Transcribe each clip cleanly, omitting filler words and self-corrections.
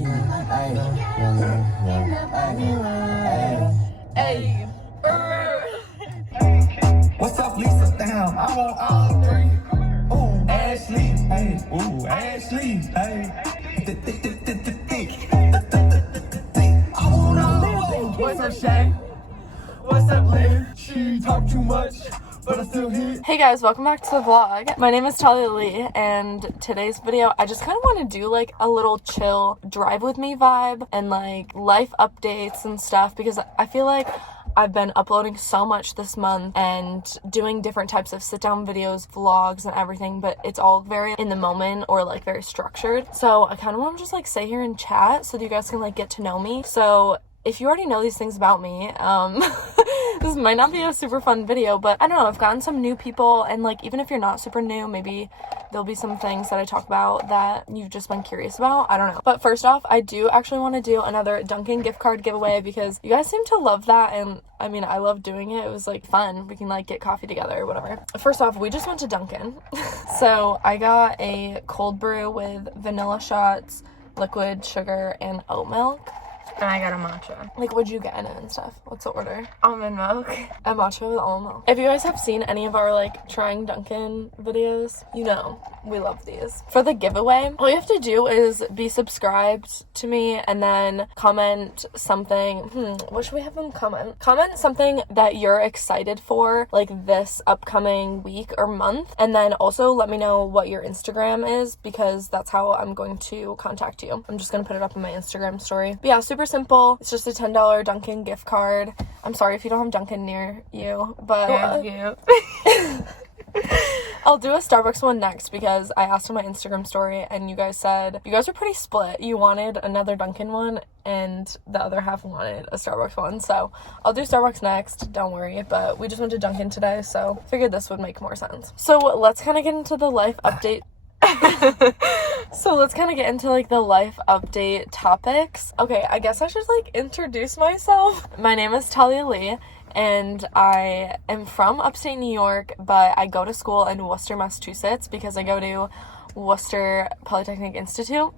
Hey. What's up, Lisa? Damn, I want all three. Ooh, Ashley. Hey, ooh, Ashley. Hey. I want all three. What's up, Shay? What's up, Lynn? She talk too much, but I still hit. Hey guys, welcome back to the vlog. My name is Talia Lee, and today's video, I just kind of want to do like a little chill drive with me vibe and like life updates and stuff, because I feel like I've been uploading so much this month and doing different types of sit down videos, vlogs and everything, but it's all very in the moment or like very structured. So I kind of want to just like sit here and chat so that you guys can like get to know me. So if you already know these things about me, this might not be a super fun video, but I don't know, I've gotten some new people, and like even if you're not super new, maybe there'll be some things that I talk about that you've just been curious about. I don't know. But first off, I do actually want to do another Dunkin gift card giveaway because you guys seem to love that, and I mean, I love doing it. It was like fun. We can like get coffee together or whatever. First off, we just went to Dunkin. So I got a cold brew with vanilla shots, liquid sugar, and oat milk. And I got a matcha. Like, what'd you get in it and stuff? What's the order? Almond milk. A matcha with almond milk. If you guys have seen any of our, like, trying Dunkin' videos, you know we love these. For the giveaway, all you have to do is be subscribed to me and then comment something. What should we have them comment? Comment something that you're excited for, like, this upcoming week or month. And then also let me know what your Instagram is, because that's how I'm going to contact you. I'm just gonna put it up in my Instagram story. But yeah, super simple. It's just a $10 Dunkin' gift card. I'm sorry if you don't have Dunkin' near you, but I'll do a Starbucks one next, because I asked on my Instagram story and you guys said you guys are pretty split. You wanted another Dunkin' one and the other half wanted a Starbucks one. So I'll do Starbucks next, don't worry. But we just went to Dunkin' today, so figured this would make more sense. So let's kind of get into the life update. So let's kind of get into like the life update topics. Okay, I guess I should like introduce myself. My name is Talia Lee, and I am from upstate New York, but I go to school in Worcester, Massachusetts, because I go to Worcester Polytechnic Institute,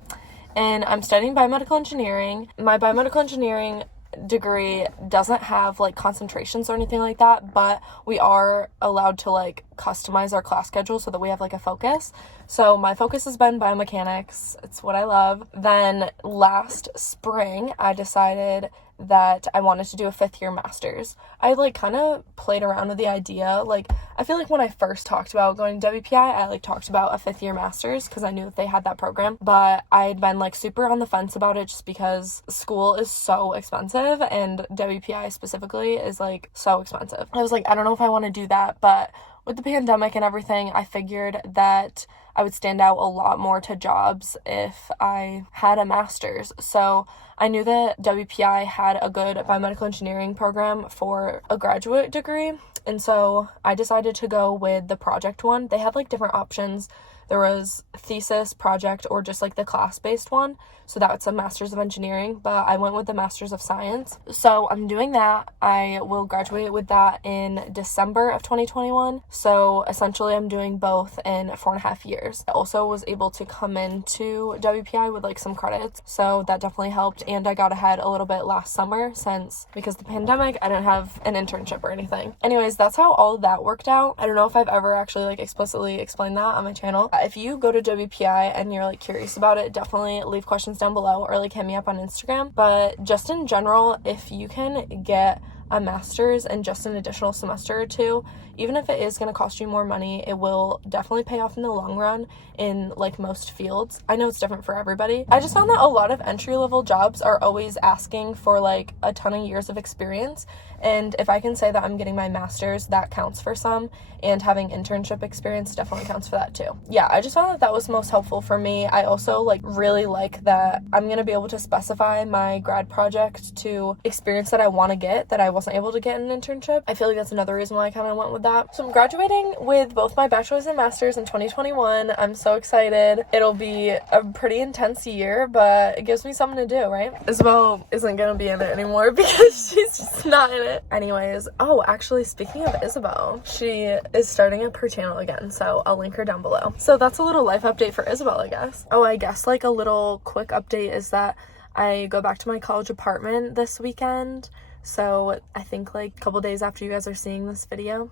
and I'm studying biomedical engineering. My biomedical engineering degree doesn't have like concentrations or anything like that, but we are allowed to like customize our class schedule so that we have like a focus. So my focus has been biomechanics. It's what I love. Then last spring I decided that I wanted to do a 5th year master's. I like kind of played around with the idea. Like, I feel like when I first talked about going to WPI, I like talked about a 5th year master's because I knew that they had that program, but I'd been like super on the fence about it just because school is so expensive, and WPI specifically is like so expensive. I was like, I don't know if I want to do that, but with the pandemic and everything, I figured that I would stand out a lot more to jobs if I had a master's. So I knew that WPI had a good biomedical engineering program for a graduate degree, and so I decided to go with the project one. They had like different options. There was thesis, project, or just like the class-based one. So that's a Master's of Engineering, but I went with the Master's of Science. So I'm doing that. I will graduate with that in December of 2021. So essentially I'm doing both in 4.5 years. I also was able to come into WPI with like some credits, so that definitely helped. And I got ahead a little bit last summer, since because of the pandemic, I didn't have an internship or anything. Anyways, that's how all of that worked out. I don't know if I've ever actually like explicitly explained that on my channel. If you go to WPI and you're like curious about it, definitely leave questions down below or like hit me up on Instagram. But just in general, if you can get a master's and just an additional semester or two, even if it is going to cost you more money, it will definitely pay off in the long run in like most fields. I know it's different for everybody. I just found that a lot of entry-level jobs are always asking for like a ton of years of experience, and if I can say that I'm getting my master's, that counts for some, and having internship experience definitely counts for that too. Yeah, I just found that that was most helpful for me. I also like really like that I'm going to be able to specify my grad project to experience that I want to get that I wasn't able to get in an internship. I feel like that's another reason why I kind of went with that. So I'm graduating with both my bachelor's and master's in 2021. I'm so excited. It'll be a pretty intense year, but it gives me something to do, right? Isabel isn't gonna be in it anymore because she's just not in it. Anyways, oh, actually, speaking of Isabel, she is starting up her channel again, so I'll link her down below. So that's a little life update for Isabel, I guess. Oh, I guess like a little quick update is that I go back to my college apartment this weekend, so I think like a couple days after you guys are seeing this video,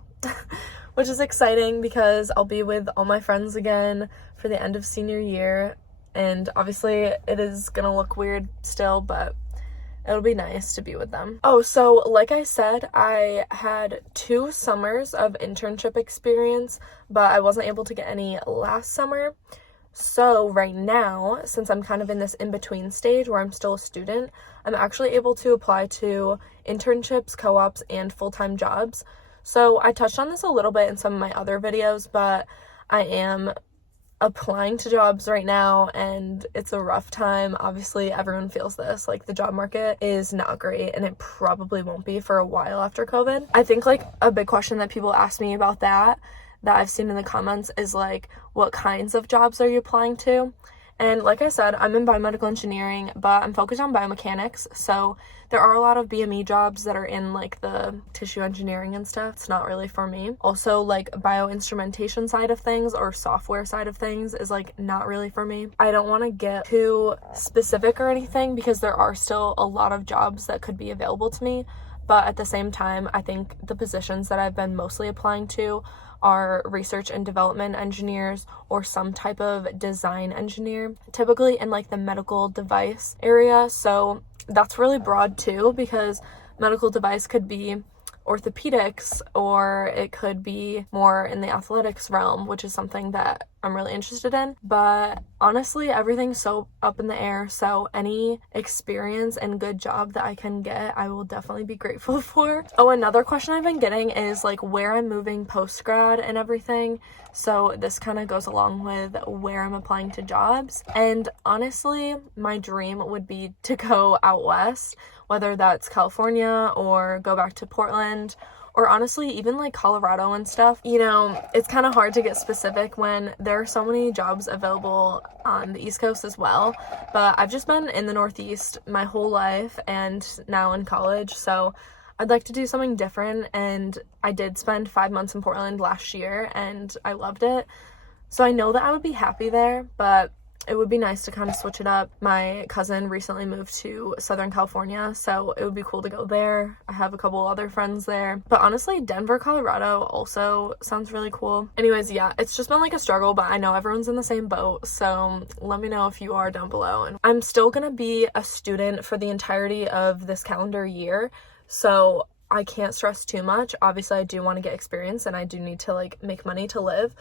which is exciting because I'll be with all my friends again for the end of senior year, and obviously it is gonna look weird still, but it'll be nice to be with them. Oh, so like I said, I had 2 summers of internship experience, but I wasn't able to get any last summer. So right now, since I'm kind of in this in-between stage where I'm still a student, I'm actually able to apply to internships, co-ops, and full-time jobs. So I touched on this a little bit in some of my other videos, but I am applying to jobs right now and it's a rough time. Obviously, everyone feels this. Like, the job market is not great and it probably won't be for a while after COVID. I think like a big question that people ask me about that I've seen in the comments is like, what kinds of jobs are you applying to? And like I said, I'm in biomedical engineering, but I'm focused on biomechanics. So there are a lot of BME jobs that are in like the tissue engineering and stuff. It's not really for me. Also, like bioinstrumentation side of things or software side of things is like not really for me. I don't want to get too specific or anything because there are still a lot of jobs that could be available to me. But at the same time, I think the positions that I've been mostly applying to are research and development engineers or some type of design engineer, typically in like the medical device area. So that's really broad too, because medical device could be orthopedics or it could be more in the athletics realm, which is something that I'm really interested in. But honestly, everything's so up in the air, so any experience and good job that I can get, I will definitely be grateful for. Oh, another question I've been getting is like where I'm moving post-grad and everything. So this kind of goes along with where I'm applying to jobs. And honestly, my dream would be to go out west, whether that's California or go back to Portland, or honestly even like Colorado and stuff. You know, it's kind of hard to get specific when there are so many jobs available on the East Coast as well, but I've just been in the Northeast my whole life and now in college, so I'd like to do something different. And I did spend 5 months in Portland last year and I loved it, so I know that I would be happy there, but it would be nice to kind of switch it up. My cousin recently moved to Southern California, so it would be cool to go there. I have a couple other friends there. But honestly, Denver, Colorado also sounds really cool. Anyways, yeah, it's just been like a struggle, but I know everyone's in the same boat, so let me know if you are down below. And I'm still gonna be a student for the entirety of this calendar year, so I can't stress too much. Obviously, I do want to get experience and I do need to like make money to live,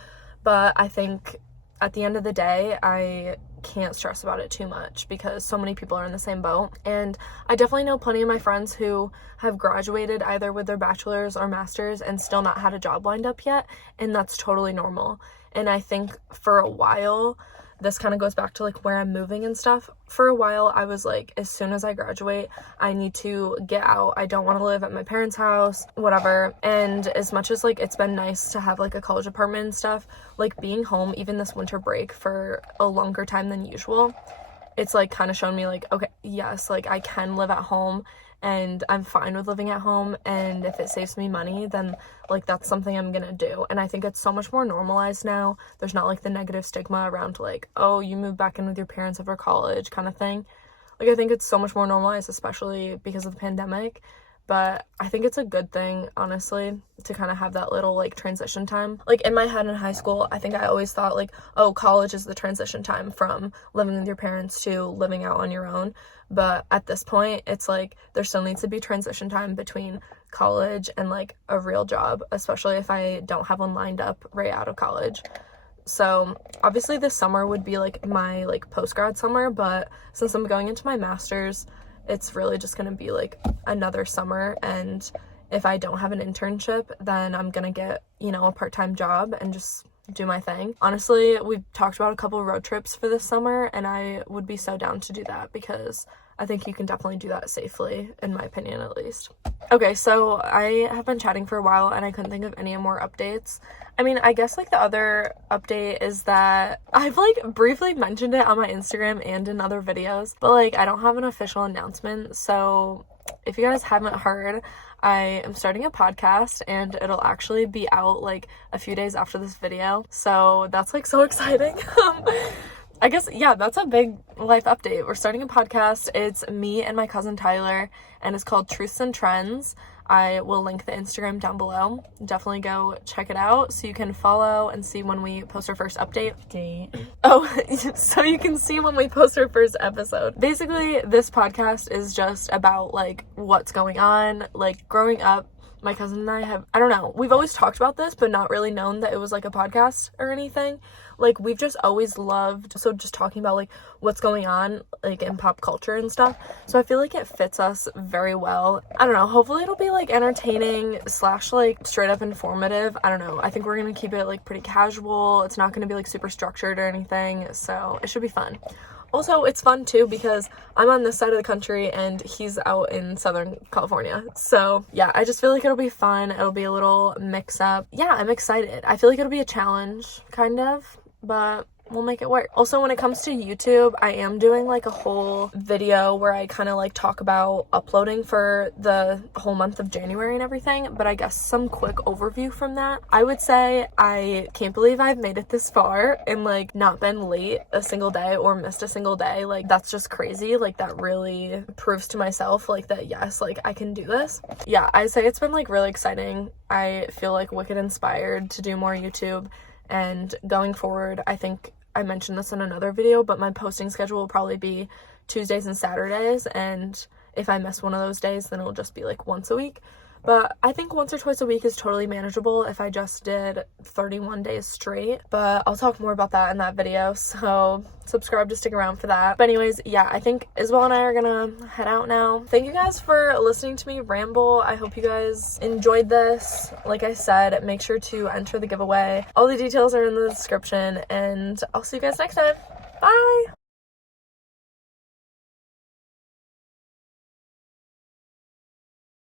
but I think at the end of the day, I can't stress about it too much because so many people are in the same boat. And I definitely know plenty of my friends who have graduated either with their bachelor's or master's and still not had a job lined up yet, and that's totally normal. And I think for a while, this kind of goes back to like where I'm moving and stuff. For a while, I was like, as soon as I graduate, I need to get out. I don't want to live at my parents' house, whatever. And as much as like it's been nice to have like a college apartment and stuff, like being home even this winter break for a longer time than usual, it's like kind of shown me like, okay, yes, like I can live at home and I'm fine with living at home, and if it saves me money, then like that's something I'm gonna do. And I think it's so much more normalized now. There's not like the negative stigma around like, oh, you moved back in with your parents after college kind of thing. Like I think it's so much more normalized, especially because of the pandemic. But I think it's a good thing, honestly, to kind of have that little like transition time. Like in my head in high school, I think I always thought like, oh, college is the transition time from living with your parents to living out on your own. But at this point, it's like there still needs to be transition time between college and like a real job, especially if I don't have one lined up right out of college. So obviously this summer would be like my like post-grad summer, but since I'm going into my master's, it's really just gonna be like another summer. And if I don't have an internship, then I'm gonna get, you know, a part-time job and just do my thing. Honestly, we've talked about a couple road trips for this summer and I would be so down to do that because I think you can definitely do that safely, in my opinion at least. Okay, so I have been chatting for a while and I couldn't think of any more updates. I mean, I guess like the other update is that I've like briefly mentioned it on my Instagram and in other videos, but like I don't have an official announcement. So if you guys haven't heard, I am starting a podcast and it'll actually be out like a few days after this video. So that's like so exciting. I guess, yeah, that's a big life update. We're starting a podcast. It's me and my cousin Tyler, and it's called Truths and Trends. I will link the Instagram down below. Definitely go check it out so you can follow and see when we post our first update. Oh, so you can see when we post our first episode. Basically, this podcast is just about, like, what's going on. Like, growing up, my cousin and I have, I don't know, we've always talked about this, but not really known that it was, like, a podcast or anything. Like, we've just always loved, so just talking about, like, what's going on, like, in pop culture and stuff. So I feel like it fits us very well. I don't know, hopefully it'll be, like, entertaining / like, straight up informative. I don't know. I think we're gonna keep it, like, pretty casual. It's not gonna be, like, super structured or anything, so it should be fun. Also, it's fun too because I'm on this side of the country and he's out in Southern California. So yeah, I just feel like it'll be fun. It'll be a little mix up. Yeah, I'm excited. I feel like it'll be a challenge, kind of, but we'll make it work. Also, when it comes to YouTube, I am doing like a whole video where I kind of like talk about uploading for the whole month of January and everything, but I guess some quick overview from that. I would say I can't believe I've made it this far and like not been late a single day or missed a single day. Like, that's just crazy. Like, that really proves to myself like that, yes, like I can do this. Yeah, I'd say it's been like really exciting. I feel like wicked inspired to do more YouTube, and going forward, I think I mentioned this in another video, but my posting schedule will probably be Tuesdays and Saturdays, and if I miss one of those days, then it'll just be like once a week. But I think once or twice a week is totally manageable if I just did 31 days straight. But I'll talk more about that in that video, so subscribe to stick around for that. But anyways, yeah, I think Isabel and I are gonna head out now. Thank you guys for listening to me ramble. I hope you guys enjoyed this. Like I said, make sure to enter the giveaway. All the details are in the description, and I'll see you guys next time. Bye!